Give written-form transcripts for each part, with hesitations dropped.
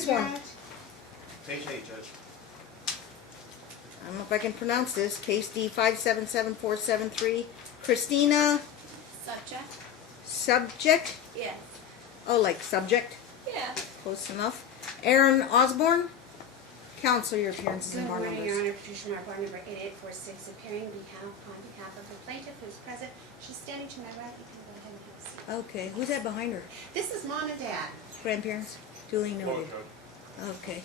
this one? Page 8, Judge. I don't know if I can pronounce this. Case D 5774473. Christina Subject? Subject? Yes. Oh, like subject? Yeah. Close enough. Aaron Osborne? Counsel, your appearance is in Good bar morning, Your numbers. Honor. Petitioner bar number 8846, appearing on behalf of the plaintiff who is present. She's standing to my right. You can go ahead and have a seat. Okay, who's that behind her? This is Mom and Dad. Grandparents? Duly noted. Judge. Okay.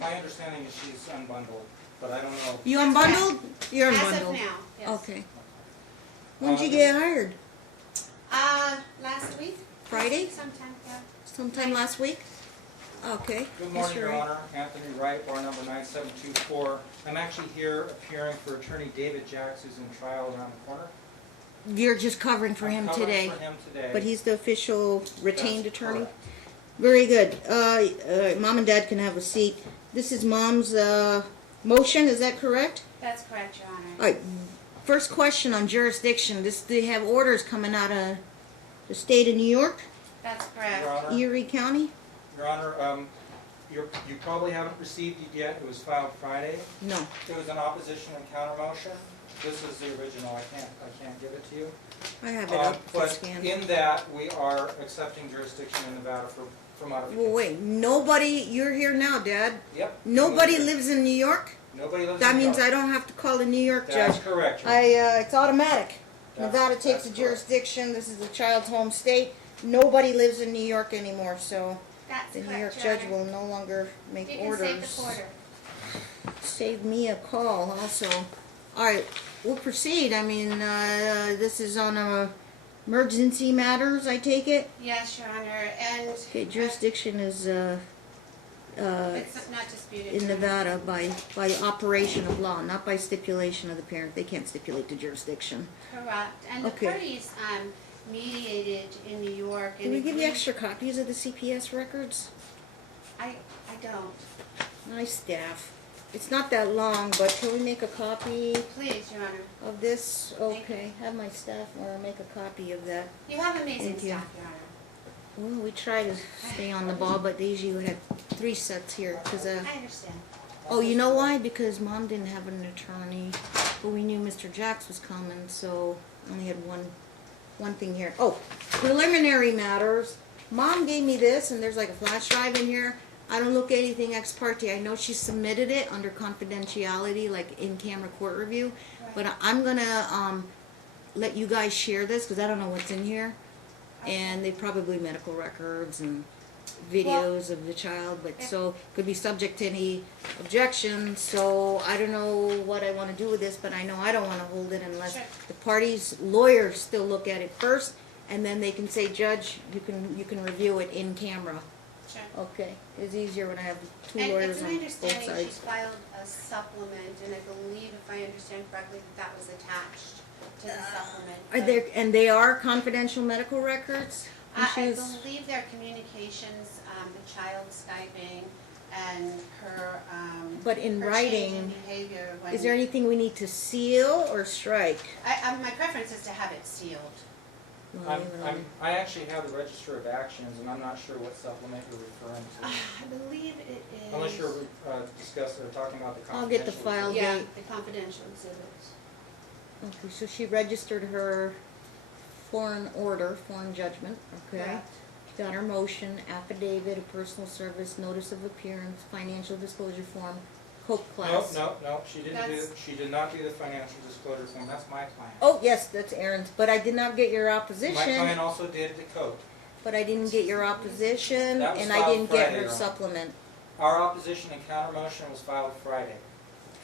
My understanding is she's unbundled, but I don't know. You unbundled? You're As unbundled. of now, yes. Okay. When did you get hired? Last week? Friday? Sometime, yeah. Sometime last week? Okay. Good Yes, morning, you're Your right. Honor. Anthony Wright, bar number 9724. I'm actually here appearing for Attorney David Jacks, who's in trial around the corner. You're just covering for I'm him covering today. for him today. But he's the official retained That's attorney? correct. Very good. Mom and Dad can have a seat. This is Mom's motion, is that correct? That's correct, Your Honor. All right. First question on jurisdiction. They have orders coming out of the state of New York, That's correct. Your Honor, Erie County? Your Honor, you probably haven't received it yet. It was filed Friday. No. It was an opposition and counter motion. This is the original. I can't give it to you. I have it up to But scan. in that, we are accepting jurisdiction in Nevada for modification. Well, wait. Nobody, you're here now, Dad. Yep. Nobody lives in New York? Nobody lives That in New means York. I don't have to call the New York That's judge. correct, Your Honor. It's automatic. That's- Nevada takes that's the correct. jurisdiction. This is the child's home state. Nobody lives in New York anymore, so That's the New correct, York Your judge Honor. will no longer make You can orders. save the quarter. Save me a call also. All right, we'll proceed. I mean, this is on emergency matters, I take it? Yes, Your Honor, and Okay, jurisdiction is it's not disputed. in Your Honor. Nevada by operation of law, not by stipulation of the parent. They can't stipulate the jurisdiction. Correct, and the Okay. parties mediated in New York. Can and we give you agreed- extra copies of the CPS records? I don't. Nice staff. It's not that long, but can we make a copy Please, Your Honor. of this? Thank you. Okay, have my staff or make a copy of that. You have amazing Thank you. staff, Your Honor. Well, we try to stay on the ball, but they usually had 3 sets here. Cause, I understand. oh, you know why? Because Mom didn't have an attorney, but we knew Mr. Jacks was coming, so only had one thing here. Oh, preliminary matters. Mom gave me this, and there's like a flash drive in here. I don't look at anything ex parte. I know she submitted it under confidentiality, like in-camera court review, but I'm gonna let you guys share this because I don't know what's in here, and they probably medical records and videos of the child, but so could be subject to any objection. So I don't know what I want to do with this, but I know I don't want to hold it unless Sure. the parties' lawyers still look at it first, and then they can say, Judge, you can review it in camera. Sure. Okay, it's easier when I have 2 And lawyers it's my on both understanding she's sides. filed a supplement, and I believe, if I understand correctly, that was attached to the supplement. Are there, and they are confidential medical records? And I she's- believe their communications, the child Skyping, and her, But in her change in writing, behavior when. is there anything we need to seal or strike? My preference is to have it sealed. Well, I actually have the Register of Actions, and I'm not sure what supplement you're referring to. I believe it is. Unless you're discussing or talking about the I'll get the confidential. file. Yeah, date. the confidential exhibits. Okay, so she registered her foreign order, foreign judgment, okay? Correct. She got her motion, affidavit of personal service, notice of appearance, financial disclosure form, Coke class. No, she didn't do, That's- she did not do the financial disclosure form, that's my client. Oh, yes, that's Aaron's, but I did not get your My opposition, client also did the code. but I didn't get your opposition, That was and I filed didn't get Friday, her Your Honor. supplement. Our opposition and counter motion was filed Friday.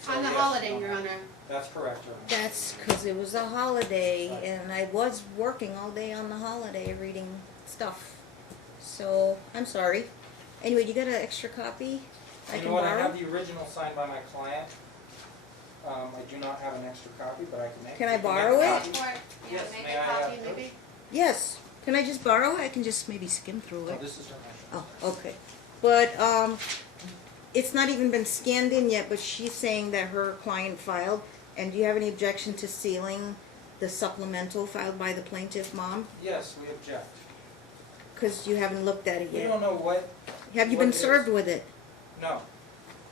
So On the yes, holiday, Your Honor. That's correct, Your Honor. That's because it was a holiday, and I was working all day on the holiday reading stuff. So, I'm sorry. Anyway, you got an extra copy I You can know what, I borrow? have the original signed by my client. I do not have an extra copy, but I can make. Can I make a borrow it? copy. Or, yeah, Yes, make may a I have copy, those? maybe? Yes. Can I just borrow it? I can just maybe skim through Oh, it. this is her motion. Oh, okay. But, it's not even been scanned in yet, but she's saying that her client filed. And do you have any objection to sealing the supplemental filed by the plaintiff, Mom? Yes, we object. Because you haven't looked at it We yet. don't know what Have you what been it is. served with it? No.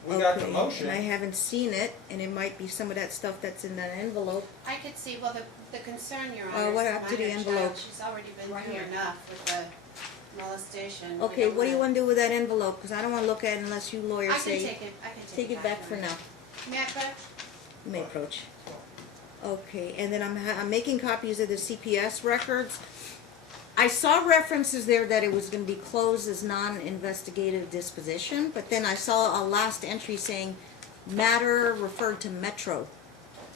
We got the Okay, motion. and I haven't seen it, and it might be some of that stuff that's in that envelope. I could see, well, the concern, Your Honor, is what the happened to the minor envelope? child. She's already been Right through here. enough with the molestation. We Okay, don't what do you want to do with that envelope? Because I don't want to look at it unless you lawyers I can say. take it, Take it back for Your Honor. now. May I approach? You may approach. Okay, and then I'm making copies of the CPS records. I saw references there that it was going to be closed as non-investigative disposition, but then I saw a last entry saying matter referred to Metro,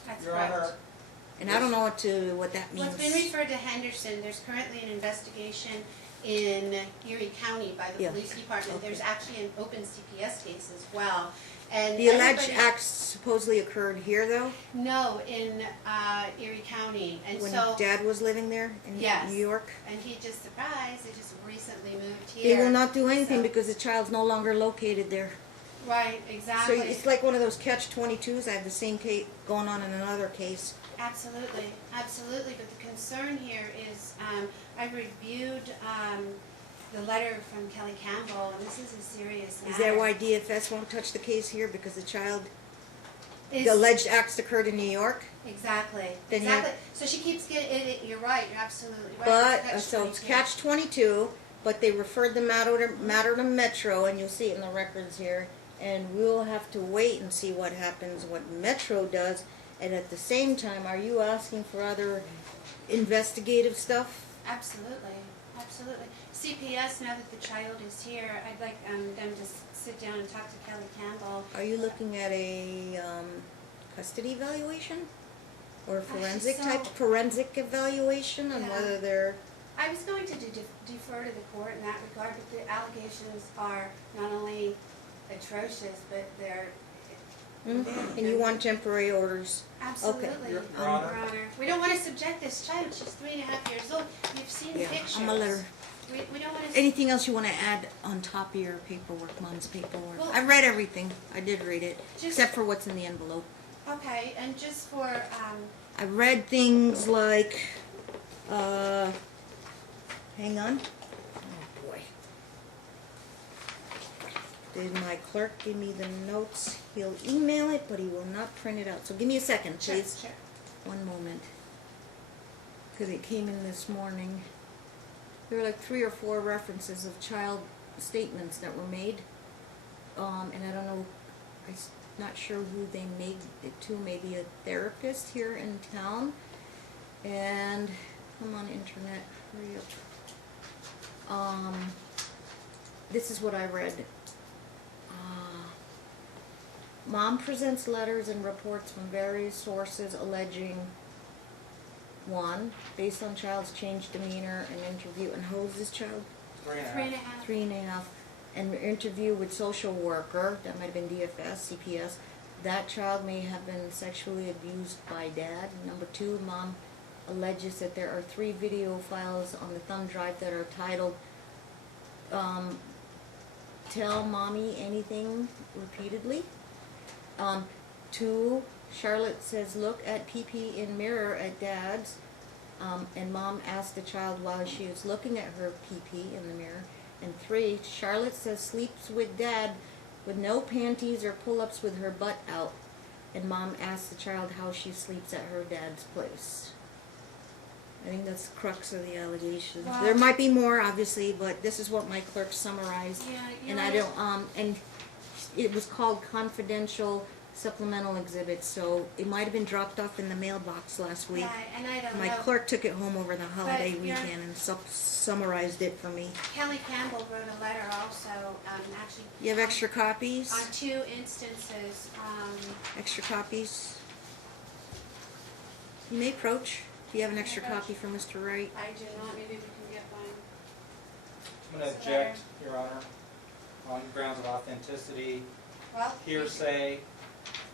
That's Your correct. Honor, and I don't know what that Well, means. it's been referred to Henderson. There's currently an investigation in Erie County by the Yeah. police department. Okay. There's actually an open CPS case as well. And The alleged everybody- acts supposedly occurred here, though, No, in Erie County. And when so, Dad was living there in Yes. New York. and he just surprised, they just recently moved They here. will not do anything So- because the child's no longer located there. Right, So exactly. it's like one of those catch-22s. I have the same case going on in another case. Absolutely, absolutely, but the concern here is, I reviewed, the letter from Kelly Campbell, and this is a serious matter. Is that why DFS won't touch the case here, because the child, Is- the alleged acts occurred in New York? Exactly, Then you- exactly. So she keeps getting, you're right, you're absolutely right. But, so it's catch-22, but they referred the matter to Metro, and you'll see it in the records here. And we'll have to wait and see what happens, what Metro does. And at the same time, are you asking for other investigative stuff? Absolutely, absolutely. CPS, now that the child is here, I'd like them to sit down and talk to Kelly Campbell. Are you looking at a custody evaluation? Or forensic so- type, forensic evaluation on Yeah. whether they're, I was going to defer to the court in that regard, but the allegations are not only atrocious, but they're. and you want temporary orders? Absolutely, Your Your Honor. Honor. We don't want to subject this child, she's 3.5 years old. You've seen the Yeah, pictures. I'm gonna let her. We don't want to. Anything else you want to add on top of your paperwork, Mom's paperwork? Well- I read everything. I did read it, Just- except for what's in the envelope. Okay, and just for, I read things like, hang on. Oh boy. Did my clerk give me the notes? He'll email it, but he will not print it out. So give me a second, sure, please. sure. One moment. Because it came in this morning. There were like 3 or 4 references of child statements that were made. And I don't know, I'm not sure who they made it to, maybe a therapist here in town. And, come on internet, hurry up. This is what I read. Mom presents letters and reports from various sources alleging 1, based on child's changed demeanor and interview, and how old is this child? 3.5. 3.5. 3.5, and interview with social worker, that might have been DFS, CPS, that child may have been sexually abused by dad. Number 2, mom alleges that there are 3 video files on the thumb drive that are titled, Tell Mommy Anything repeatedly. 2, Charlotte says, look at PP in mirror at dad's, and mom asked the child while she was looking at her PP in the mirror. And 3, Charlotte says sleeps with dad with no panties or pull-ups with her butt out, and mom asked the child how she sleeps at her dad's place. I think that's the crux of the allegations. Wow. There might be more, obviously, but this is what my clerk summarized. Yeah, you And know, I don't, and it was called confidential supplemental exhibit, so it might have been dropped off in the mailbox last week. Yeah, and I don't know. My clerk took it home over the holiday But you're- weekend and summarized it for me. Kelly Campbell wrote a letter also, actually. You have extra copies? On 2 instances, Extra copies? You may approach. Do you have an extra copy for Mr. Wright? I do not, maybe we can get one. I'm going to object, Your Honor, on grounds of authenticity, Well, hearsay,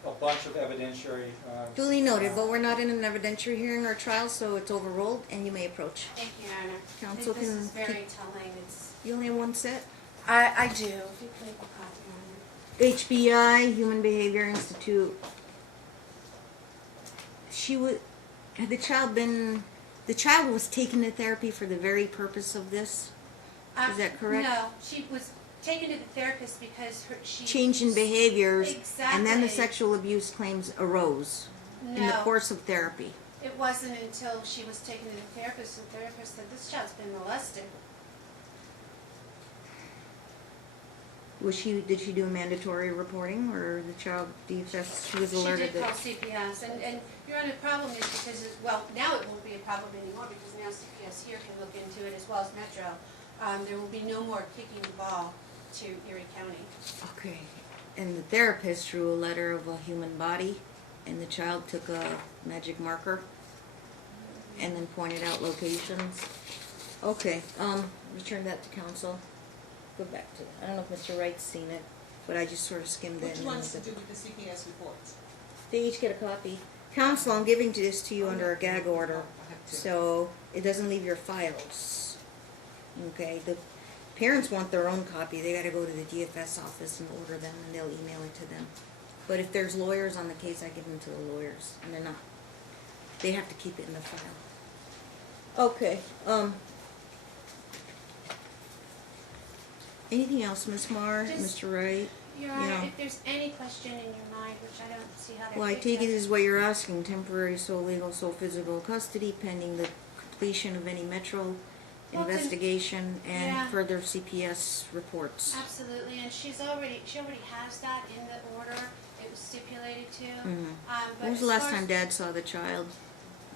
a bunch of evidentiary. Duly noted, but we're not in an evidentiary hearing or trial, so it's overruled, and you may approach. Thank you, Your Honor. Counsel This can is very keep- telling, it's. You only have one set? I do. If you could leave a copy, Your Honor. HBI, Human Behavior Institute. Had the child was taken to therapy for the very purpose of this? Is that correct? No, she was taken to the therapist because she... Change in behaviors, Exactly. and then the sexual abuse claims arose in the No. course of therapy. It wasn't until she was taken to the therapist said, this child's been molested. Did she do mandatory reporting, or the child DFS, she was alerted She did that? call CPS, and Your Honor, the problem is because, well, now it won't be a problem anymore because now CPS here can look into it as well as Metro. There will be no more kicking the ball to Erie County. Okay, and the therapist drew a letter of a human body, and the child took a magic marker and then pointed out locations. Okay, return that to council. Go back to, I don't know if Mr. Wright's seen it, but I just sort of skimmed it. Which and ones to looked do at- with the CPS reports? They each get a copy. Council, I'm giving this to you under a gag order, I have to- so it doesn't leave your files. Okay, the parents want their own copy, they gotta go to the DFS office and order them, and they'll email it to them. But if there's lawyers on the case, I give them to the lawyers, and they're not, they have to keep it in the file. Okay, anything else, Ms. Marr, Just- Mr. Wright? Your Honor, Yeah. if there's any question in your mind, which I don't see how there Well, I could take it be, as what you're asking, temporary sole legal, sole physical custody pending the completion of any Metro Well, then- investigation yeah. and further CPS reports. Absolutely, and she already has that in the order. It was stipulated to. Mhm. But When was the as last far time as- Dad saw the child?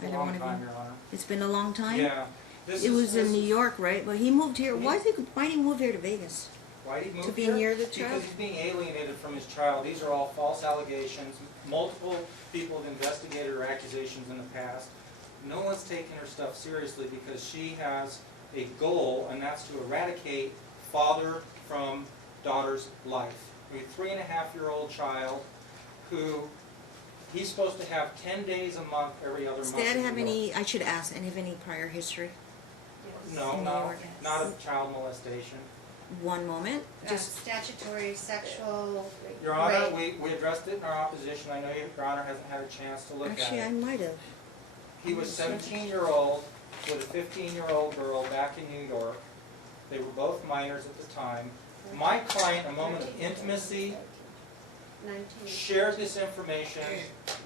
A Either long one of time, you? Your Honor. It's been a long time? Yeah. This It is- was this in New is- York, right? But he moved here, why did he move here to Vegas? Why did he move To be here? near the child? Because he's being alienated from his child. These are all false allegations. Multiple people have investigated her accusations in the past. No one's taking her stuff seriously because she has a goal, and that's to eradicate father from daughter's life. A 3.5-year-old child who he's supposed to have 10 days a month, every other Does month. Dad in have New York. any, I should ask, and have any prior history? Yes. No, in New no, York? not of child molestation. One moment, just, Statutory sexual Your Honor, rape. we addressed it in our opposition. I know Your Honor hasn't had a chance to look at it. actually, I might have. He was 17-year-old with a 15-year-old girl back in New York. They were both minors at the time. My client, a moment of intimacy, 19. shared this information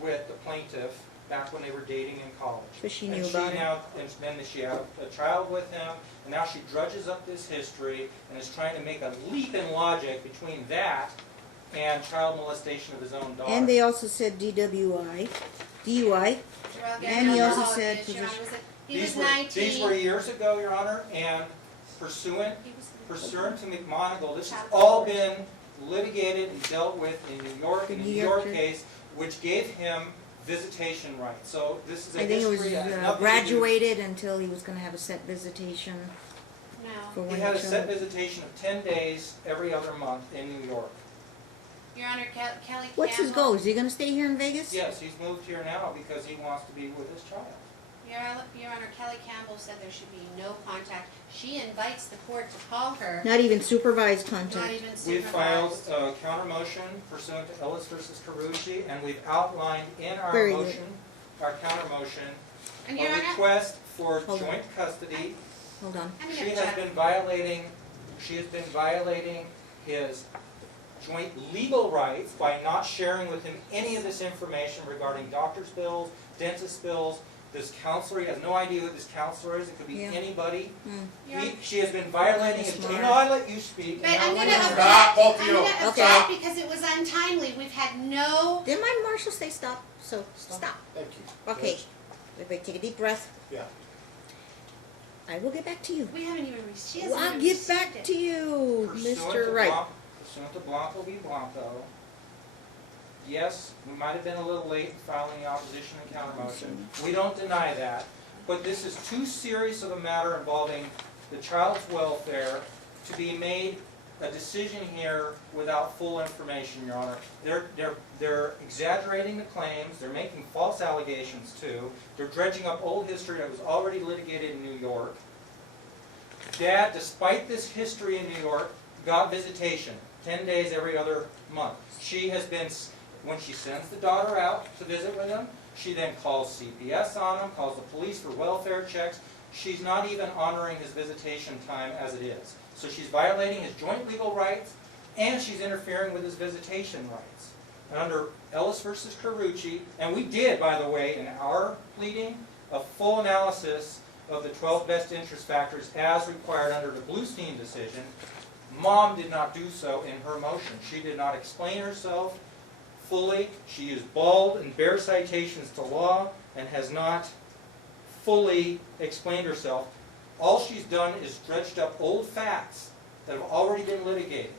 with the plaintiff back when they were dating in college. But she And knew about it. And then she had a child with him, and now she drudges up this history and is trying to make a leap in logic between that and child molestation of his own daughter. And they also said DWI, DUI, Drug And he also alcohol said abuse, Your Honor, position- he was These were 19. years ago, Your Honor, and pursuant He was- to McMonigal, this has Child all support. been litigated and dealt with in New York, The in the New New York York judge. case, which gave him visitation rights. So this is a I think it was history, it has nothing to do- graduated until he was gonna have a set visitation for No. when He had the a set child. visitation of 10 days every other month in New York. Your Honor, Kelly What's his Campbell- goal? Is he gonna stay here in Vegas? Yes, he's moved here now because he wants to be with his child. Your Honor, Kelly Campbell said there should be no contact. She invites the court to call her, Not even supervised not contact? even We filed supervised. a counter motion pursuant to Ellis versus Carucci, and we've outlined in our Very good. motion, our counter motion, And a Your Honor, request for Hold on. joint custody. Hold on. I'm She gonna has object. been violating his joint legal rights by not sharing with him any of this information regarding doctor's bills, dentist bills. This counselor, he has no idea who this counselor is, it could be Yeah. anybody. Hmm. Your Honor, She has been violating his, Smart. you know, I let you speak. But and now I'm let gonna me- object, Stop, both of I'm you. gonna Okay. object because it was untimely. We've had no, Did my marshal say stop? So, stop. Thank you. Okay. Everybody take a deep breath. Yeah. I will get back to you. we haven't even, she hasn't I'll even get received back it. to you, Pursuant Mr. to Wright. Pursuant to Blanco v. Blanco, yes, we might have been a little late in filing the opposition and counter motion. We don't deny that. But this is too serious of a matter involving the child's welfare to be made a decision here without full information, Your Honor. They're exaggerating the claims, they're making false allegations too, they're dredging up old history that was already litigated in New York. Dad, despite this history in New York, got visitation, 10 days every other month. She has been, when she sends the daughter out to visit with him, she then calls CPS on him, calls the police for welfare checks. She's not even honoring his visitation time as it is. So she's violating his joint legal rights, and she's interfering with his visitation rights. And under Ellis versus Carucci, and we did, by the way, in our pleading, a full analysis of the 12 best interest factors as required under the Bluestein decision. Mom did not do so in her motion. She did not explain herself fully. She used bald and bare citations to law and has not fully explained herself. All she's done is dredged up old facts that have already been litigated.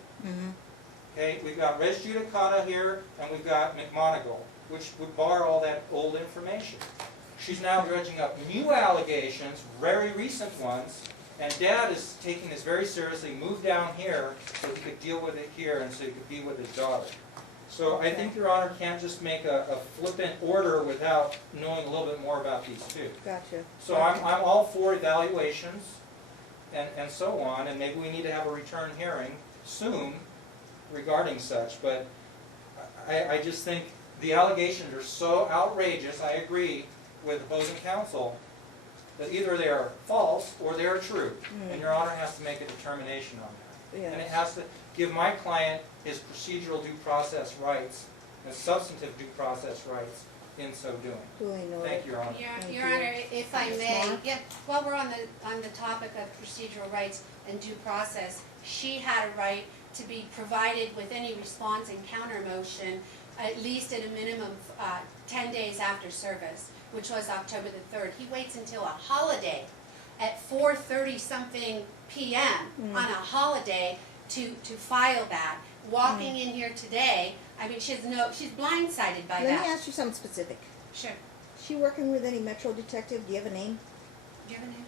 Okay, we've got res judicata here, and we've got McMonigal, which would bar all that old information. She's now dredging up new allegations, very recent ones, and Dad is taking this very seriously, moved down here so he could deal with it here and so he could be with his daughter. So I think Your Honor can't just make a flippant order without knowing a little bit more about these two. Gotcha. So I'm all for evaluations and so on, and maybe we need to have a return hearing soon regarding such, but I just think the allegations are so outrageous, I agree with opposing counsel, that either they are false or they are true, and Your Honor has to make a determination on that. Yes. And it has to give my client his procedural due process rights, his substantive due process rights in so doing. Duly noted. Thank you, Your Honor. Thank Your you. Honor, if I Ms. may, Moore? yeah, while we're on the topic of procedural rights and due process, she had a right to be provided with any response and counter motion at least at a minimum 10 days after service, which was October the 3rd. He waits until a holiday at 4:30 something p.m. on a holiday to file that. Walking in here today, I mean, she's blindsided by Let that. me ask you something specific. Sure. Is she working with any Metro detective? Do you have a name? Do you have a name?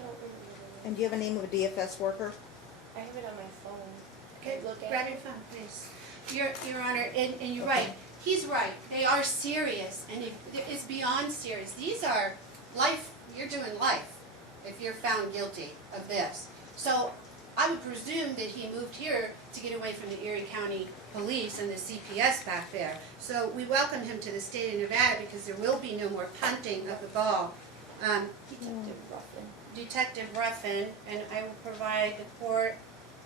And do you have a name of a DFS worker? I have it on my phone. Okay, Look at grab it. your phone, please. Your Honor, and you're right. He's right. They are serious, and it's beyond serious. These are life. You're doing life if you're found guilty of this. So I would presume that he moved here to get away from the Erie County Police and the CPS back there. So we welcome him to the state of Nevada because there will be no more punting of the ball. Detective Ruffin. Detective Ruffin, and I will provide the court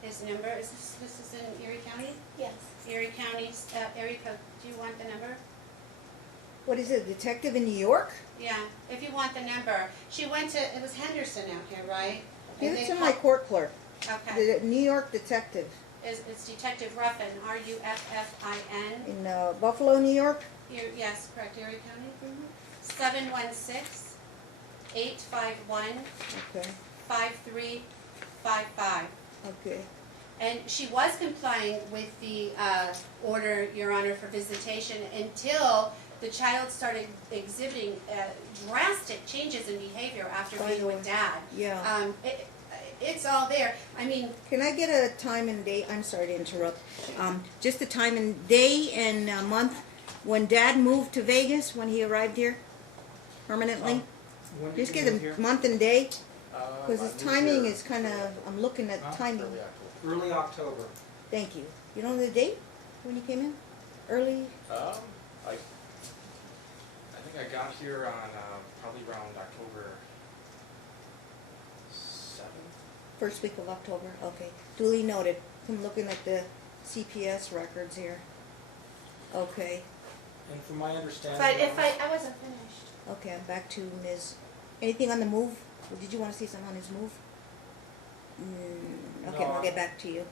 his number. This is in Erie County? Yes. Erie County's area code. Do you want the number? What is it, a detective in New York? Yeah, if you want the number. She went to, it was Henderson out here, right? Give And it they to my court clerk, Okay. the New York detective It's Detective Ruffin, Ruffin. in Buffalo, New York. Yes, correct, Erie County. 716-851-5355. Okay, okay. And she was complying with the order, Your Honor, for visitation until the child started exhibiting drastic changes in behavior after By being the with way, Dad. Yeah. It's all there. I mean, Can I get a time and date? I'm sorry to interrupt. Just the time and day and month when Dad moved to Vegas, when he arrived here permanently. When did Just you get move a here? month and day, because I his moved timing here is kind of. I'm looking at Huh? timing. early October. Early October. Thank you. You know the date when you came in? Early. I think I got here on probably around October 7th. First week of October, okay. Duly noted. I'm looking at the CPS records here. Okay, And from my understanding. but if I wasn't finished. okay, I'm back to Ms. Anything on the move? Or did you want to see something on his move? Okay, No. I'll get back to you.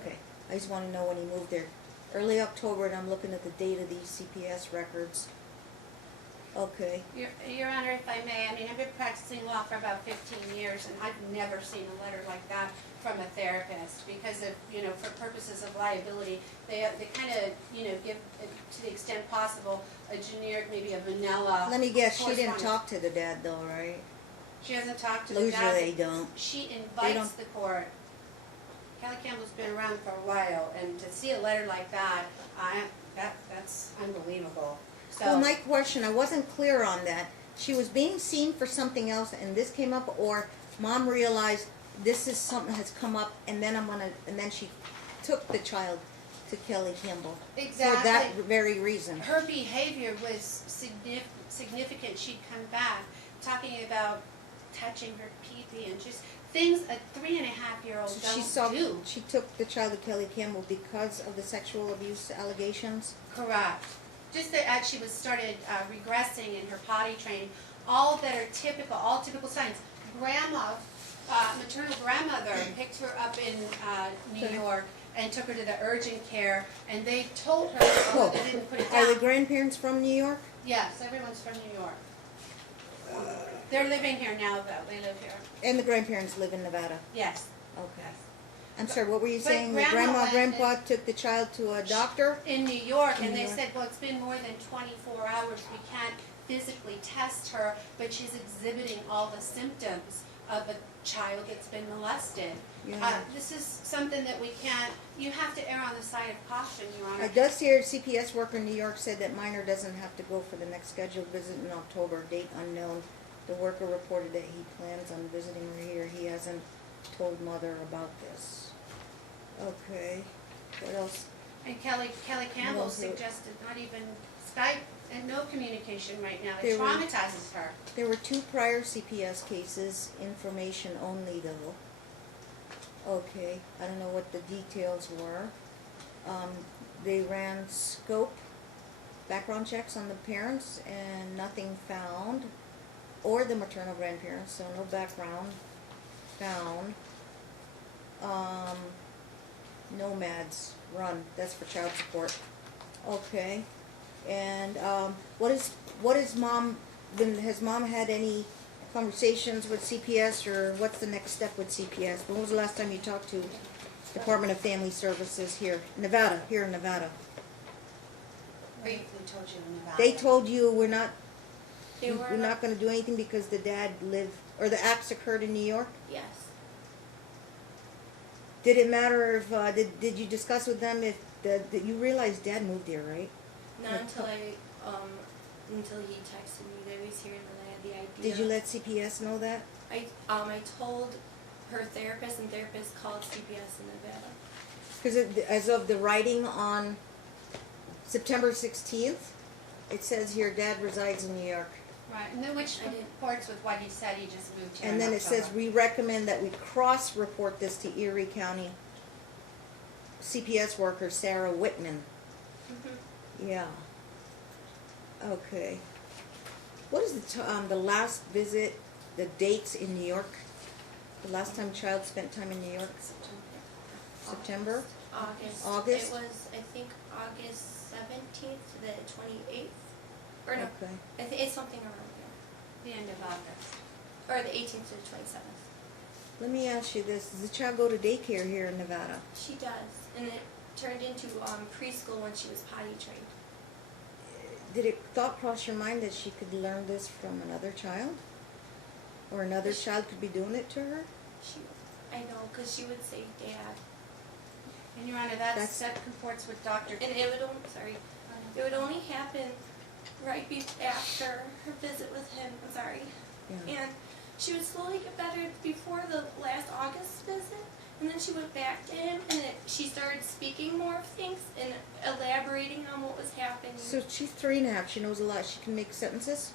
Okay, I just want to know when he moved there. Early October, and I'm looking at the date of these CPS records. Okay, Your Honor, if I may, I mean, I've been practicing law for about 15 years, and I've never seen a letter like that from a therapist because of, for purposes of liability, they kind of, give, to the extent possible, a generic, maybe a vanilla. let me guess, she didn't correspondence. talk to the dad though, right? She hasn't talked to the Usually dad. they don't. She invites don't- the court. Kelly Campbell's been around for a while, and to see a letter like that, that's unbelievable. So, Well, my question, I wasn't clear on that. She was being seen for something else and this came up, or Mom realized this is something has come up and then and then she took the child to Kelly Campbell. exactly. For that very reason. Her behavior was significant. She'd come back talking about touching her pee-pee and just things a 3.5-year-old So don't do. she took the child to Kelly Campbell because of the sexual abuse allegations? Correct. Just that she was started regressing in her potty training, all that are typical, all typical signs. Grandma, maternal grandmother picked her up in New Okay. York and took her to the urgent care, and they told her, Whoa. they didn't put it Are the down. grandparents from New York? Yes, everyone's from New York. They're living here now, though. They live here. And the grandparents live in Nevada? Yes. Okay. I'm sorry, what were you But saying? The grandma went grandpa took the child to a doctor? In New York, In and New they York. said, well, it's been more than 24 hours. We can't physically test her, but she's exhibiting all the symptoms of a child that's been molested. Yeah. This is something that we can't, you have to err on the side of caution, Your Honor. A does here, CPS worker in New York said that minor doesn't have to go for the next scheduled visit in October, date unknown. The worker reported that he plans on visiting her here. He hasn't told mother about this. Okay, what else? And Kelly Campbell Well, so- suggested not even Skype and no communication right now. They It were- traumatizes her. There were 2 prior CPS cases, information only though. Okay, I don't know what the details were. They ran scope background checks on the parents and nothing found, or the maternal grandparents, so no background found. Nomads run, that's for child support. Okay, and what is mom, has mom had any conversations with CPS, or what's the next step with CPS? When was the last time you talked to Department of Family Services here in Nevada? Who told you in Nevada? They told you we're not They were we're not gonna do anything because the dad lived, or the acts occurred in New York? Yes. Did it matter if, did you discuss with them if, that you realized dad moved here, right? Not Like, until he texted me that he was here, and then I had the idea. Did you let CPS know that? I told her therapist, and therapist called CPS in Nevada. Because as of the writing on September 16th, it says here dad resides in New York. Right, and then which I didn't- reports with what he said, he just moved here And in then it says, October. we recommend that we cross-report this to Erie County CPS worker Sarah Whitman. Mm-hmm. Yeah. Okay. What is the last visit, the dates in New York? The last time child spent time in New York? September? August. August? It was, I think, August 17th to the 28th. Or no, Okay. I think it's something around The end of August. there. Or the 18th to the 27th. Let me ask you this, does the child go to daycare here in Nevada? She does. And it turned into preschool when she was potty trained. Did it thought cross your mind that she could learn this from another child? Or another child could be doing it to her? I know, because she would say dad. And Your Honor, That's- that comports with Dr. And it would only, it would only happen right after her visit with him, Yeah. And she would slowly get better before the last August visit. And then she went back to him, and she started speaking more of things and elaborating on what was happening. So she's 3.5, she knows a lot, she can make sentences?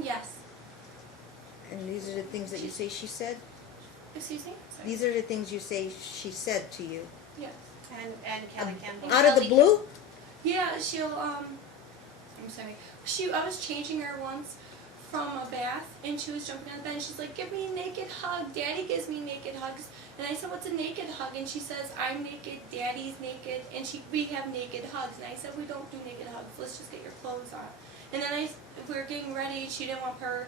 Yes. And these are the things that you say she said? Excuse me? Sorry. These are the things you say she said to you? Yes. And Kelly Campbell. Out of the blue? Yeah, she'll, I'm sorry. I was changing her once from a bath, and she was jumping on the bed, and she's like, give me a naked hug. Daddy gives me naked hugs. And I said, what's a naked hug? And she says, I'm naked, Daddy's naked, and we have naked hugs. And I said, we don't do naked hugs. Let's just get your clothes on. And then we were getting ready. She didn't want her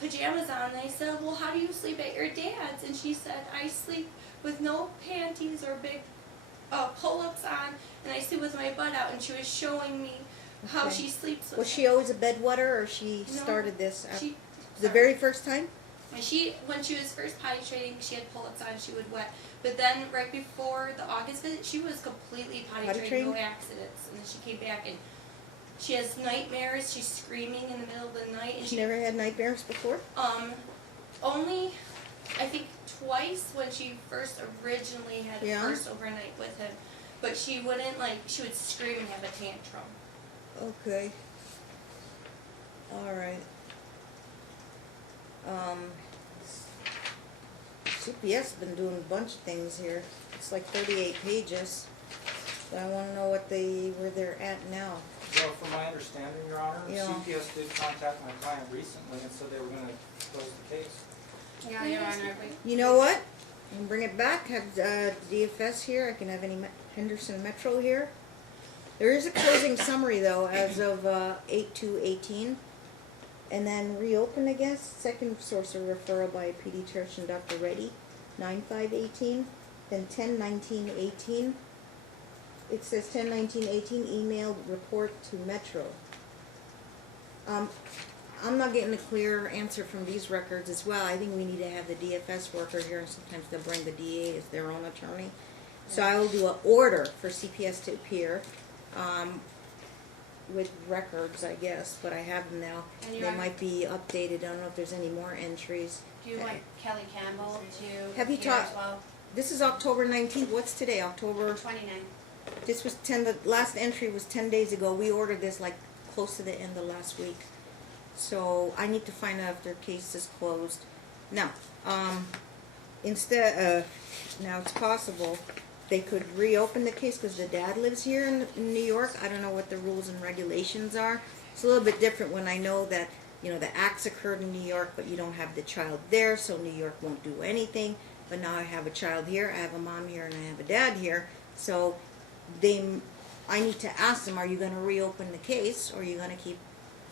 pajamas on. And I said, well, how do you sleep at your dad's? And she said, I sleep with no panties or big pull-ups on, and I sleep with my butt out. And she was showing me how Okay. she sleeps with Was him. she always a bedwetter, or she No, started this She, the very first time? and when she was first potty training, she had pull-ups on, she would wet. But then right before the August visit, she was completely potty Potty trained, no trained? accidents. And then she came back and she has nightmares. She's screaming in the middle of the night. And She never had nightmares before? only I think twice when she first originally had Yeah. first overnight with him. But she wouldn't she would scream and have a tantrum. Okay. All right. CPS been doing a bunch of things here. It's like 38 pages. But I wanna know where they're at now. Well, from my understanding, Your Honor, Yeah. CPS did contact my client recently and said they were gonna close the case. Yeah, Your Honor, You know what? I can bring it back, have DFS here, I can have any Henderson Metro here. There is a closing summary though, as of 8/2/18. And then reopen, I guess, second source of referral by pediatrician Dr. Reddy, 9/5/18. Then 10/19/18. It says 10/19/18, emailed report to Metro. I'm not getting a clear answer from these records as well. I think we need to have the DFS worker here, and sometimes they'll bring the DA as their own attorney. So I will do an order for CPS to appear, with records, I guess, but I have them now. And They Your Honor, might be updated. I don't know if there's any more entries. do you want Kelly Campbell to Have you appear taught- as well? This is October 19th. What's today? October? 29. This was the last entry was 10 days ago. We ordered this like close to the end of last week. So I need to find out if their case is closed. Now, now it's possible they could reopen the case because the dad lives here in New York. I don't know what the rules and regulations are. It's a little bit different when I know that, you know, the acts occurred in New York, but you don't have the child there, so New York won't do anything. But now I have a child here, I have a mom here, and I have a dad here. So I need to ask them, are you going to reopen the case, or are you going to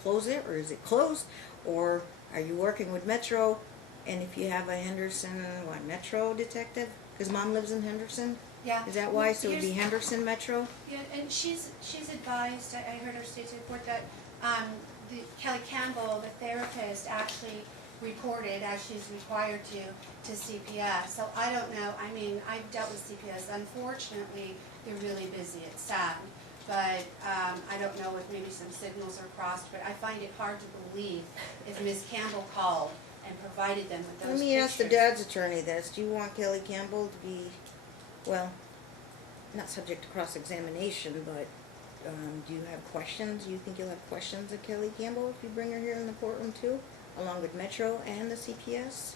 close it, or is it closed, or are you working with Metro? And if you have a Henderson, Metro detective? Because mom lives in Henderson? Yeah. Is that why? So it'd be Here's- Henderson Metro? Yeah, and she's advised, I heard her state to report that the Kelly Campbell, the therapist, actually reported, as she's required to CPS. So I don't know, I mean, I've dealt with CPS. Unfortunately, they're really busy, it's sad. But I don't know if maybe some signals are crossed, but I find it hard to believe if Ms. Campbell called and provided them with those Let me pictures. ask the dad's attorney this. Do you want Kelly Campbell to be, well, not subject to cross-examination, but do you have questions? Do you think you'll have questions of Kelly Campbell if you bring her here in the courtroom too, along with Metro and the CPS?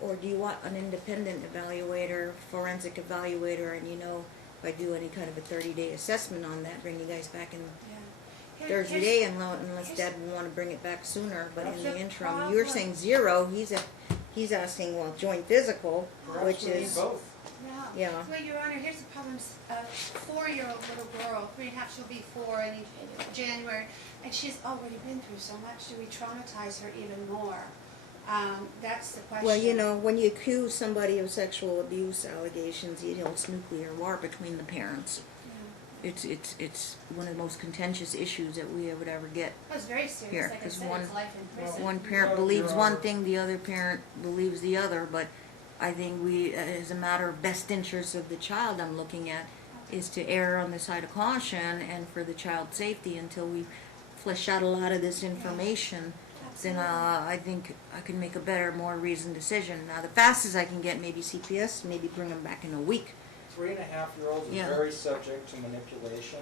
Or do you want an independent evaluator, forensic evaluator, and you know, if I do any kind of a 30-day assessment on that, bring you guys back in Yeah. Thursday day unless Dad would want to bring it back sooner, but in That's the a interim, you're problem. saying 0, he's asking, well, joint physical, which Perhaps we need is, both. yeah. Well, Your Honor, here's the problem. A 4-year-old little girl, 3.5, she'll be 4 in January, and she's already been through so much. Do we traumatize her even more? That's the question. Well, you know, when you accuse somebody of sexual abuse allegations, you know, it's nuclear war between the parents. Yeah. It's one of the most contentious issues that we would ever get. It was very serious. Here, Like I 'cause said, one- it's life in prison. One parent No, believes Your one Honor. thing, the other parent believes the other, but I think we, as a matter of best interest of the child I'm looking at, is to err on the side of caution and for the child's safety until we flesh out a lot of this information. Then Absolutely. I think I can make a better, more reasoned decision. Now, the fastest I can get, maybe CPS, maybe bring them back in a week. 3.5-year-olds Yeah. are very subject to manipulation,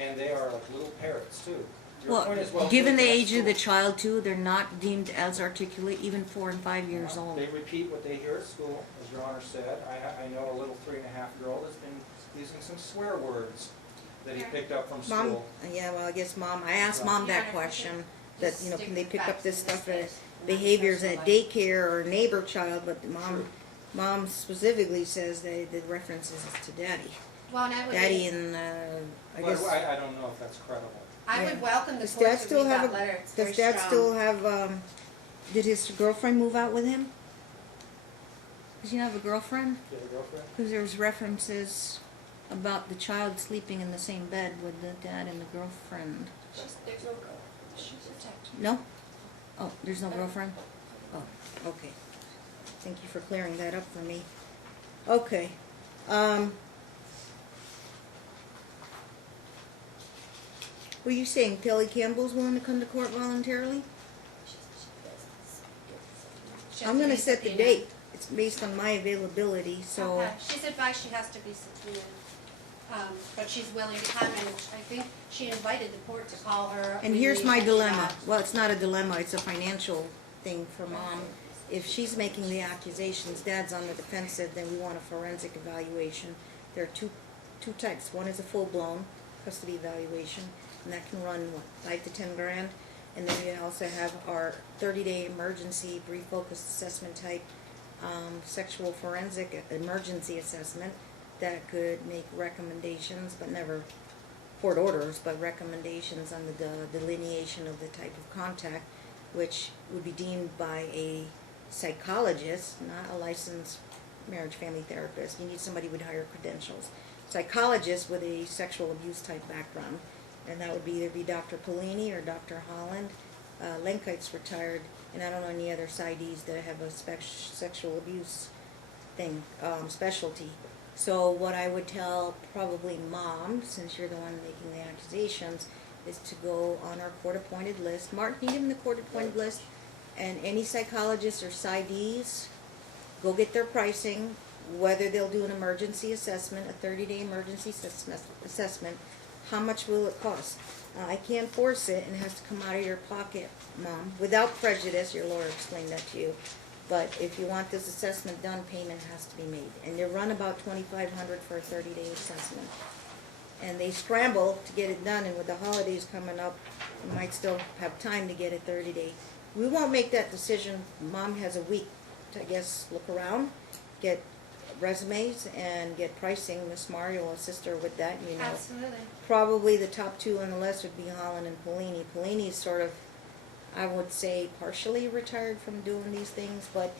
and they are like little parrots too. Your point is Well, well given the taken, age of the that's child too, they're not deemed as articulate, even 4 and 5 years cool. old. They repeat what they hear at school, as Your Honor said. I know a little 3.5-year-old has been using some swear words that he Yeah. picked up from Mom, school. yeah, well, I guess I asked Right. Mom that Yeah, question, that, Just you know, stick can they with pick up facts this in this stuff, case, not behaviors personal at life. daycare or neighbor child, but True. Mom specifically says the references is to Daddy. Well, and I would, Daddy and, I But guess, I don't know if that's credible. I yeah. would welcome the Does court Dad to still read have that letter. It's does very Dad strong. still have, did his girlfriend move out with him? Does he have a girlfriend? Do you have a girlfriend? Because there's references about the child sleeping in the same bed with the dad and the girlfriend. There's no girl. She's protected. No? Oh, there's no girlfriend? Oh, okay. Thank you for clearing that up for me. Okay. Were you saying Kelly Campbell's willing to come to court voluntarily? She has I'm to gonna be set the subpoenaed. date. It's based on my availability, so. Okay. She's advised she has to be subpoenaed. But she's willing to come, and I think she invited the court to call her. And when here's we my mentioned dilemma. that. Well, it's not a dilemma, it's a financial thing for Mom. if she's making the accusations, dad's on the defensive, then we want a forensic evaluation. There are two types. One is a full-blown custody evaluation, and that can run, what, 5 to 10 grand? And then you also have our 30-day emergency brief focus assessment type sexual forensic emergency assessment that could make recommendations, but never court orders, but recommendations on the delineation of the type of contact, which would be deemed by a psychologist, not a licensed marriage family therapist. You need somebody with higher credentials. Psychologist with a sexual abuse type background, and that would either be Dr. Polini or Dr. Holland. Lenkite's retired, and I don't know any other PsyDs that have a sexual abuse thing, specialty. So what I would tell probably mom, since you're the one making the accusations, is to go on our court-appointed list. Mark, need him in the court-appointed list, and any psychologists or PsyDs, go get their pricing, whether they'll do an emergency assessment, a 30-day emergency assessment. How much will it cost? I can't force it, and it has to come out of your pocket, Mom, without prejudice. Your lawyer explained that to you. But if you want this assessment done, payment has to be made. And they run about $2,500 for a 30-day assessment. And they scramble to get it done, and with the holidays coming up, you might still have time to get a 30-day. We won't make that decision. Mom has a week to, I guess, look around, get resumes, and get pricing. Miss Mario will assist her with that, you know. Absolutely. Probably the top two on the list would be Holland and Polini. Polini's sort of, I would say, partially retired from doing these things, but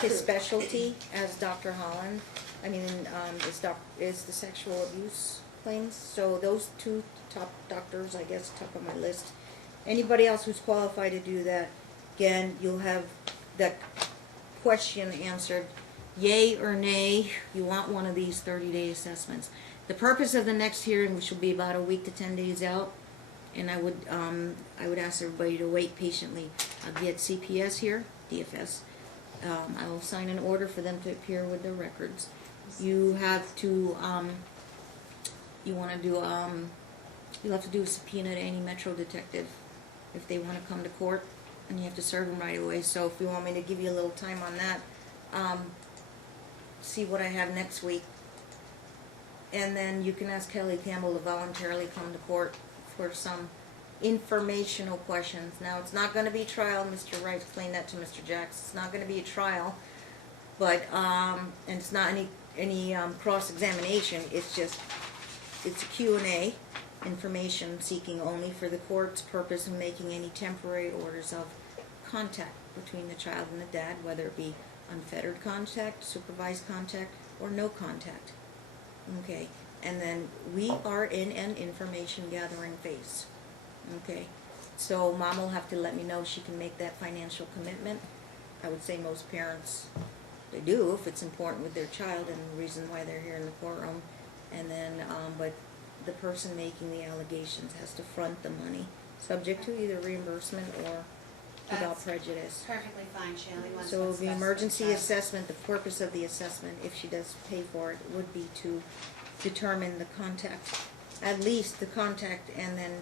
his specialty, as Dr. Holland, is the sexual abuse claims. So those two top doctors, I guess, top of my list. Anybody else who's qualified to do that, again, you'll have that question answered, yay or nay, you want one of these 30-day assessments. The purpose of the next hearing, which will be about a week to 10 days out, and I would ask everybody to wait patiently. I'll get CPS here, DFS. I will sign an order for them to appear with their records. You have to, you'll have to do a subpoena to any Metro detective if they want to come to court, and you have to serve them right away. So if you want me to give you a little time on that, see what I have next week. And then you can ask Kelly Campbell to voluntarily come to court for some informational questions. Now, it's not going to be trial. Mr. Wright explained that to Mr. Jacks. It's not going to be a trial, but and it's not any cross-examination. It's a Q&A, information seeking only for the court's purpose of making any temporary orders of contact between the child and the dad, whether it be unfettered contact, supervised contact, or no contact. Okay, and then we are in an information gathering phase. Okay, so Mom will have to let me know she can make that financial commitment. I would say most parents, they do if it's important with their child and the reason why they're here in the courtroom. And then, but the person making the allegations has to front the money, subject to either reimbursement or without That's prejudice. Perfectly fine, Shelley. What's So best the for emergency child. assessment, the purpose of the assessment, if she does pay for it, would be to determine the contact, at least the contact, and then,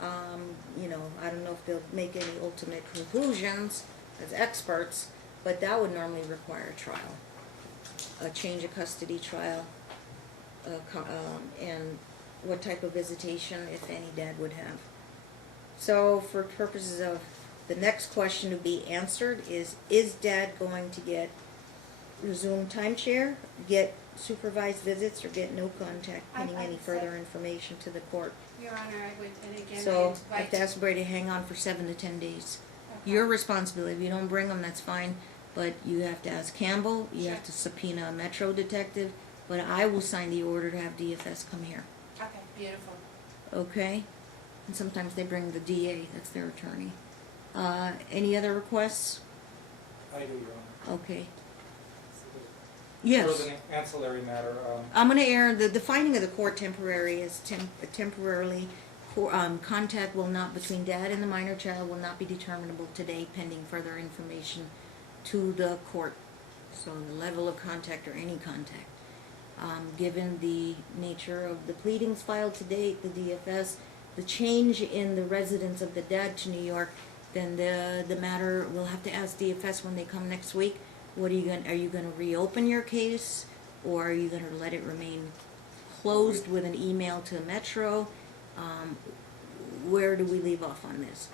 I don't know if they'll make any ultimate conclusions as experts, but that would normally require a trial, a change of custody trial, and what type of visitation, if any, dad would have. So for purposes of the next question to be answered is dad going to get resumed timeshare, get supervised visits, or get no contact, pending any further information to the court? Your Honor, I would, and again, So I I have to ask everybody to hang on for 7 to 10 days. Okay. Your responsibility. If you don't bring them, that's fine, but you have to ask Campbell, you have to Sure. subpoena a Metro detective, but I will sign the order to have DFS come here. Okay, beautiful. Okay? And sometimes they bring the DA, that's their attorney. Any other requests? I do, Your Honor. Okay. Yes. Sort of an ancillary matter. I'm going to air, the finding of the court temporary is temporarily, contact will not, between dad and the minor child, will not be determinable today pending further information to the court. So the level of contact or any contact. Given the nature of the pleadings filed to date, the DFS, the change in the residence of the dad to New York, then the matter, we'll have to ask DFS when they come next week, are you gonna reopen your case, or are you gonna let it remain closed with an email to Metro? Where do we leave off on this?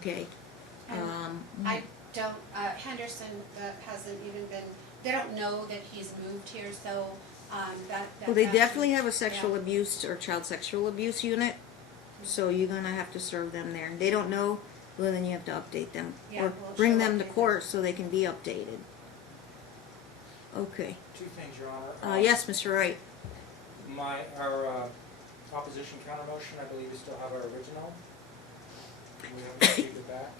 Okay? I don't, Henderson hasn't even been, they don't know that he's moved here, so, Well, they that's definitely actually- have a sexual yeah. abuse or child sexual abuse unit, so you're gonna have to serve them there. They don't know, well, then you have to update them. Yeah, Or well, bring she'll them to update them. court so they can be updated. Okay. Two things, Your Honor. Yes, Mr. Wright. Our opposition counter motion, I believe we still have our original. We haven't received it back.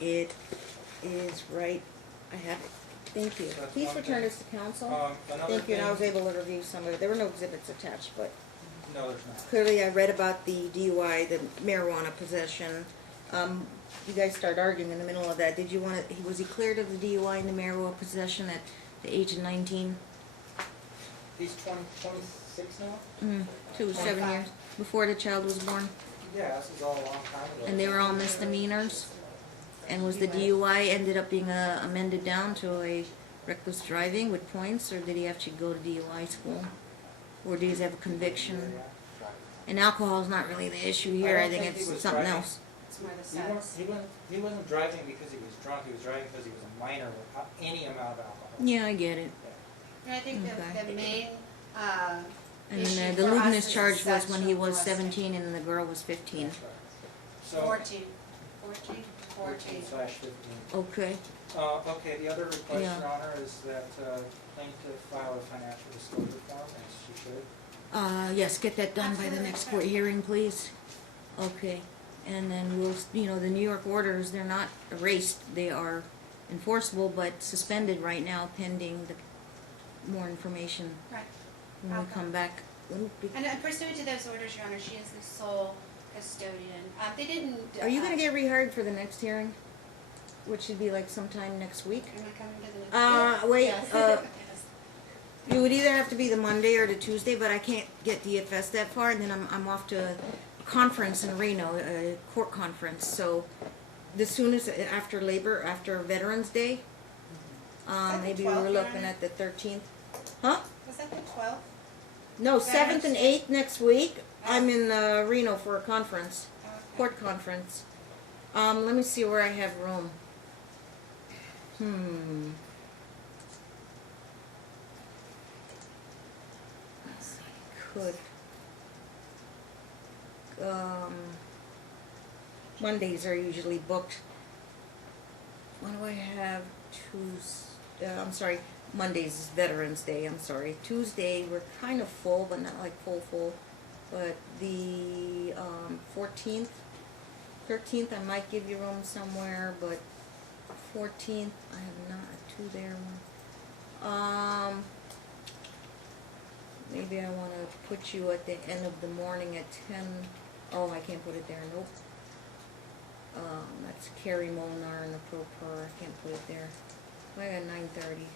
It is right. I have it. Thank you. That's Please one return thing. this to council. Another Thank you, and I was thing- able to review some of it. There were no exhibits attached, but No, there's not. clearly I read about the DUI, the marijuana possession. You guys started arguing in the middle of that. Did you want to, was he cleared of the DUI and the marijuana possession at the age of 19? He's 26 now? 2 was 7 years before the child was born? Yeah, this is all a long time ago. And they were all misdemeanors? And was the DUI ended up being amended down to a reckless driving with points, or did he actually go to DUI school? Or did he have a conviction? And alcohol is not really the issue here, I don't think think he it's was something driving. else. It's more the He sex. wasn't driving because he was drunk, he was driving because he was a minor without any amount of alcohol. Yeah, I get it. And I think Okay. the main, And issue then the for us lewdness is charge was when he sexual was molestation. 17 and the girl was 15. That's right. So, 14. 14/15. Okay. Okay, the other request, Yeah. Your Honor, is that plaintiff file a financial disclosure form, as she should. Yes, get that done by the next court hearing, please. Okay. And then we'll, the New York orders, they're not erased, they are enforceable, but suspended right now pending the more information Right. when we Okay. come back. And pursuant to those orders, Your Honor, she is the sole custodian. They didn't. Are you gonna get rehired for the next hearing? Which should be like sometime next week? Am I coming to the next? Wait, Yes. You would either have to be the Monday or the Tuesday, but I can't get DFS that far, and then I'm off to a conference in Reno, a court conference, so the soonest, after Veterans Day, that the maybe we 12th, were Your looking Honor? at the 13th. Huh? Was that the 12th? No, Veterans 7th and Day? 8th next week, Oh. I'm in Reno for a conference, Okay. court conference. Let me see where I have room. Could. Mondays are usually booked. What do I have? I'm sorry, Mondays is Veterans Day, I'm sorry. Tuesday, we're kind of full, but not like full. But the 14th, 13th, I might give you room somewhere, but 14th, I have not, 2 there, 1. Maybe I want to put you at the end of the morning at 10. Oh, I can't put it there, nope. That's Carrie Molnar and the Pro Per, I can't put it there. I got 9:30.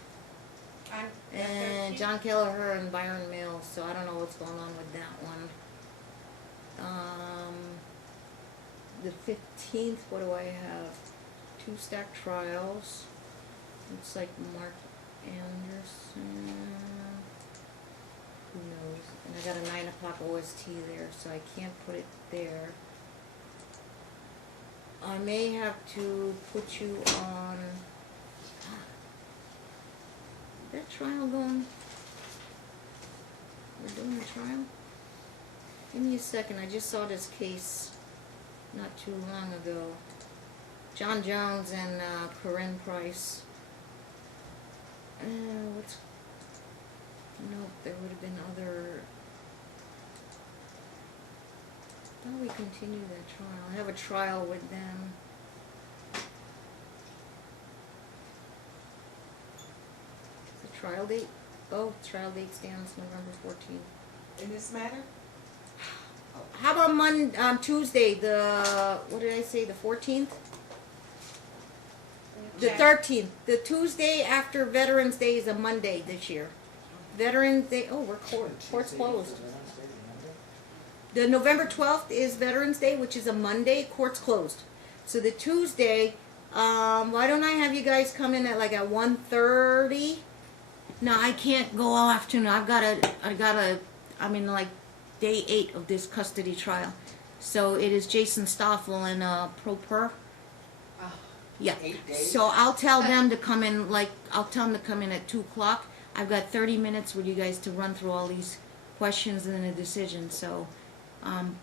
On the And 13th? John Kelleher and Byron Mills, so I don't know what's going on with that one. The 15th, what do I have? 2 stack trials. Looks like Mark Anderson. Who knows? And I got a 9 o'clock OST there, so I can't put it there. I may have to put you on. Is that trial going? We're doing a trial? Give me a second, I just saw this case not too long ago. John Jones and Corinne Price. What's... Nope, there would have been other... I thought we continued that trial. I have a trial with them. The trial date? Oh, trial date stands November 14th. In this matter? How about Tuesday, what did I say, the 14th? The Okay. 13th. The Tuesday after Veterans Day is a Monday this year. Veterans Day, oh, court's closed. The November 12th is Veterans Day, which is a Monday, court's closed. So the Tuesday, why don't I have you guys come in at like at 1:30? No, I can't go all afternoon. I'm in like day 8 of this custody trial. So it is Jason Stoffel and Pro Per. Oh, Yeah. 8 days? So I'll tell them to come in, I'll tell them to come in at 2 o'clock. I've got 30 minutes with you guys to run through all these questions and then a decision. So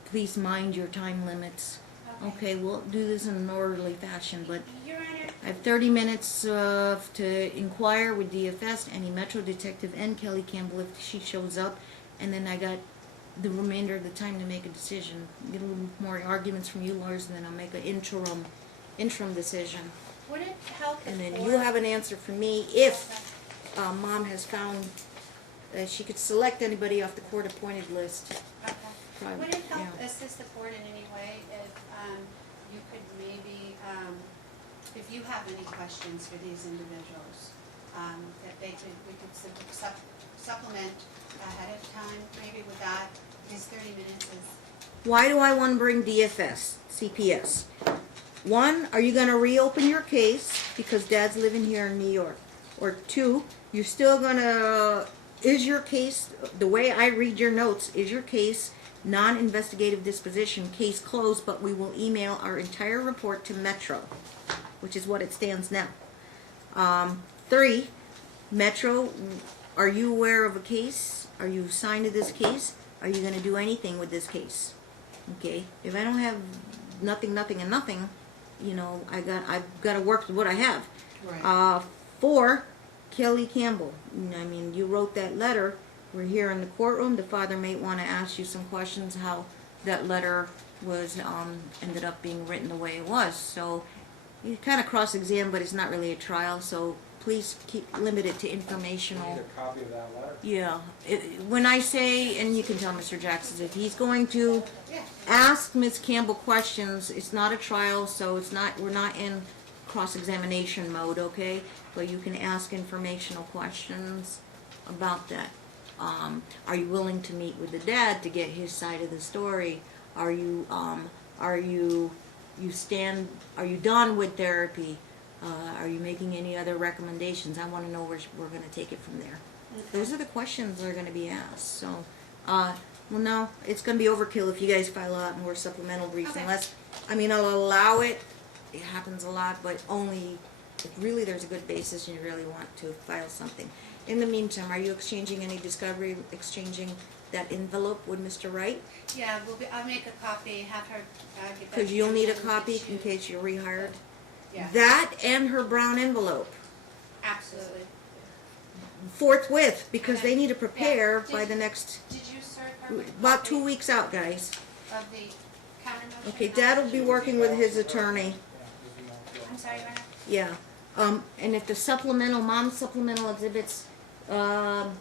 please mind your time limits. Okay, we'll do this in an orderly fashion, but Your Honor, I have 30 minutes to inquire with DFS, any Metro detective, and Kelly Campbell if she shows up, and then I got the remainder of the time to make a decision. Get a little more arguments from you lawyers, and then I'll make an interim decision. would it help if And then board- you'll have an answer from me if Mom has found that she could select anybody off the court-appointed list. Okay. Private, Would it help yeah. assist the board in any way if you could maybe, if you have any questions for these individuals, that we could supplement ahead of time, maybe with that, because 30 minutes is, Why do I want to bring DFS, CPS? One, are you going to reopen your case because Dad's living here in New York? Or two, you're still going to, is your case, the way I read your notes, is your case non-investigative disposition, case closed, but we will email our entire report to Metro, which is what it stands now. 3, Metro, are you aware of a case? Are you assigned to this case? Are you going to do anything with this case? Okay, if I don't have nothing, and nothing, you know, I've got to work with what I have. right. 4, Kelly Campbell. I mean, you wrote that letter. We're here in the courtroom. The father may want to ask you some questions how that letter was ended up being written the way it was. So you kind of cross-examine, but it's not really a trial. So please keep limited to I informational. need a copy of that letter. Yeah. When I say, and you can tell Mr. Jackson, if he's going to Yeah. ask Ms. Campbell questions, it's not a trial, so we're not in cross-examination mode, okay? But you can ask informational questions about that. Are you willing to meet with the dad to get his side of the story? Are you done with therapy? Are you making any other recommendations? I want to know where we're going to take it from there. Those are the questions that are going to be asked. So, well, no, it's going to be overkill if you guys file a lot more supplemental briefs, Okay. unless, I mean, I'll allow it. It happens a lot, but only if really there's a good basis and you really want to file something. In the meantime, are you exchanging any discovery, exchanging that envelope with Mr. Wright? Yeah, I'll make a copy, have her get that. Because you'll need a to copy you. in case you're rehired. Yeah, That and her brown envelope, absolutely. forthwith, because Okay. they need to prepare Yeah. by the next, Did you serve her with a about copy 2 weeks out, guys. of the counter motion? Okay, Dad will be working with his attorney. I'm sorry, Your Honor? Yeah. And if the mom's supplemental exhibits, Well,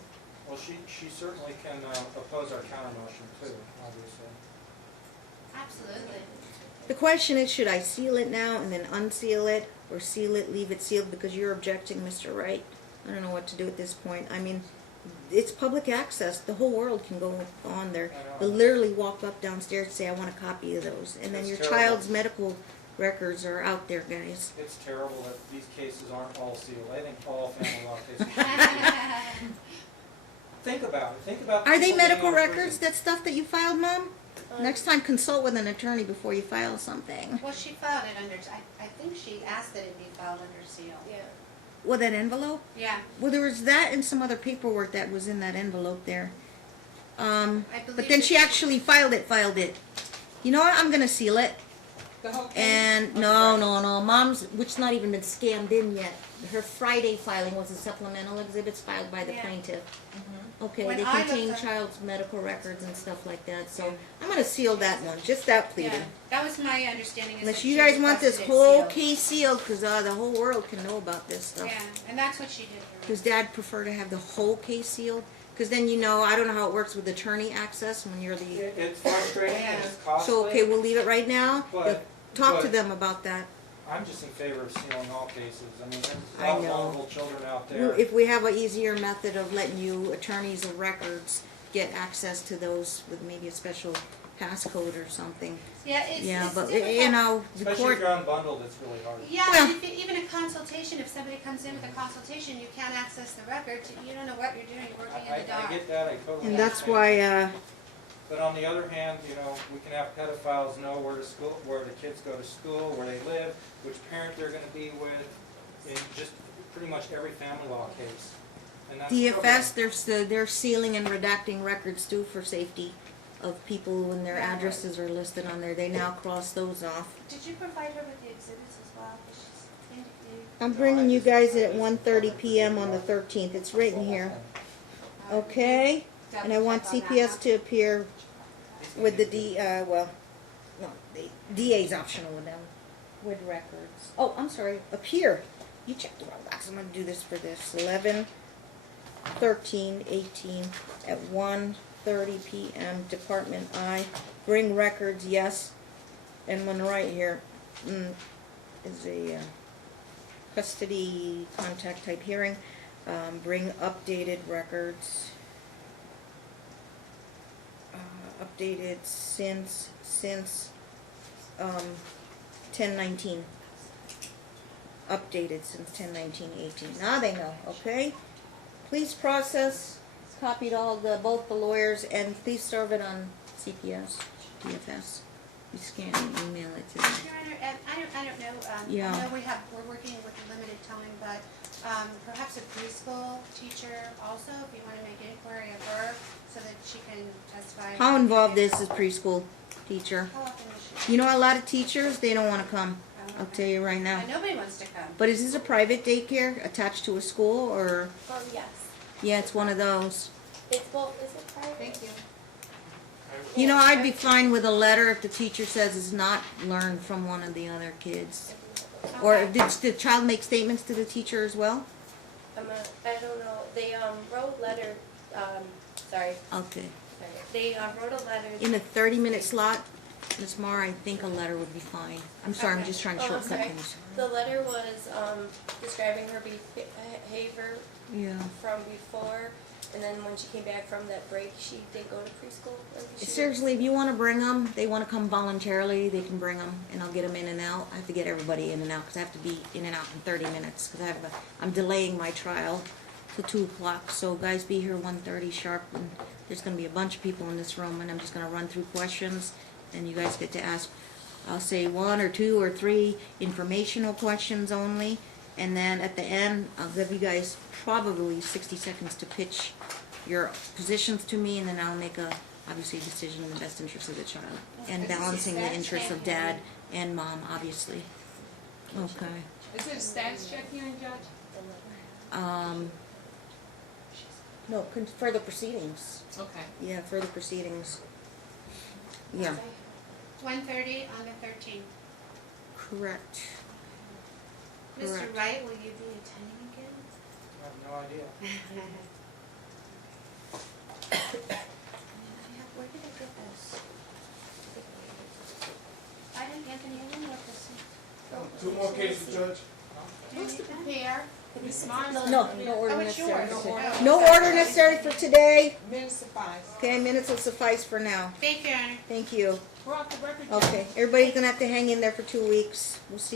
she certainly can oppose our counter motion too, obviously. Absolutely. the question is, should I seal it now and then unseal it, or seal it, leave it sealed because you're objecting, Mr. Wright? I don't know what to do at this point. I mean, it's public access. The whole world can go on there. They'll literally walk up downstairs and say, I want a copy of those. And then That's your terrible. child's medical records are out there, guys. It's terrible that these cases aren't all sealed. I think all family law cases should be. Think about it. Think about. Are they people getting medical out of records, prison. that stuff that you filed, Mom? Next time, consult with an attorney before you file something. Well, she filed it under, I think she asked that it be filed under seal. Yeah. Well, that envelope? Yeah, Well, there was that and some other paperwork that was in that envelope there. I But believe then that she actually filed it. You know what? I'm gonna seal it. The whole case? And no, Mom's, which not even been scanned in yet. Her Friday filing was the supplemental exhibits filed by the Yeah. plaintiff. Okay, When they I contain looked at- child's medical records and stuff like that. So Yeah. I'm gonna seal that one, just that pleading. yeah, that was my understanding. Is Unless that you she guys want this requested it whole sealed. case sealed, because the whole world can know about this stuff. Yeah, and that's what she did. Your Honor. Does Dad prefer to have the whole case sealed? Because then you know, I don't know how it works with attorney access when you're the. It's frustrating and it's costly. So okay, we'll leave it right now. But- Talk to but- them about that. I'm just in favor of sealing all cases. I mean, there's a I lot of know. vulnerable children out there. If we have an easier method of letting you attorneys of records get access to those with maybe a special passcode or something. Yeah, it's But difficult. you know, the Especially court. if you're unbundled, it's really hard. Yeah, Well- and even a consultation, if somebody comes in with a consultation, you can't access the records, you don't know what you're doing, you're working in the dark. I get that, I totally And that's understand. why, But on the other hand, you know, we can have pedophiles know where the kids go to school, where they live, which parent they're gonna be with, in just pretty much every family law case. And that's DFS, they're sealing and redacting records too for safety of people when their Yeah. addresses are listed on there. They now cross those off. Did you provide her with the exhibits as well? 'Cause she's indicated. I'm bringing you guys at 1:30 p.m. on the 13th. It's right in here. Okay? And I want CPS to appear with the the DA's optional with them, with records. Oh, I'm sorry, appear. You checked the wrong box. I'm gonna do this for this. 11, 13, 18 at 1:30 p.m. Department I. Bring records, yes. And one right here is a custody contact type hearing. Bring updated records. Updated since 10/19. Updated since 10/19/18. Now they know, okay? Please process, copied both the lawyers, and please serve it on CPS, DFS. You scan and email it to them. Your Honor, and I don't know, Yeah. I know we're working with a limited time, but perhaps a preschool teacher also, if you want to make inquiry of her so that she can testify. How involved is this preschool teacher? How often is she? You know, a lot of teachers, they don't want to come. I'll tell you right now. Nobody wants to come. But is this a private daycare attached to a school, or? Yes. Yeah, it's one of those. It's both. Is it private? Thank you. You know, I'd be fine with a letter if the teacher says it's not learned from one of the other kids. Or Okay. did the child make statements to the teacher as well? I don't know. They wrote letter. Sorry. Okay. They wrote a letter. In a 30-minute slot, Ms. Marr, I think a letter would be fine. I'm sorry, I'm Okay. just trying to Oh, I'm shortcut sorry. things. The letter was describing her behavior Yeah. from before, and then when she came back from that break, she did go to preschool. Seriously, if you want to bring them, they want to come voluntarily, they can bring them, and I'll get them in and out. I have to get everybody in and out, because I have to be in and out in 30 minutes, because I'm delaying my trial to 2 o'clock. So guys, be here 1:30 sharp, and there's going to be a bunch of people in this room, and I'm just going to run through questions, and you guys get to ask, I'll say 1 or 2 or 3 informational questions only, and then at the end, I'll give you guys probably 60 seconds to pitch your positions to me, and then I'll make obviously a decision in the best interest of the child, and balancing the interests of dad and mom, obviously. Okay. Is it a status check hearing, Judge? No, further proceedings. Okay. Yeah, further proceedings. Yeah, 1:30 on the 13th. correct. Mr. Correct. Wright, will you be attending again? I have no idea. Where did I get this? I didn't, Anthony, I didn't look this. Two more cases, Judge. Who's to prepare? It's mine. No order Oh, it's necessary. yours. No order necessary for today. Minutes suffice. Okay, minutes will suffice for now. Thank you, Your Honor. Thank you. We're off the record. Okay, everybody's gonna have to hang in there for 2 weeks. We'll see.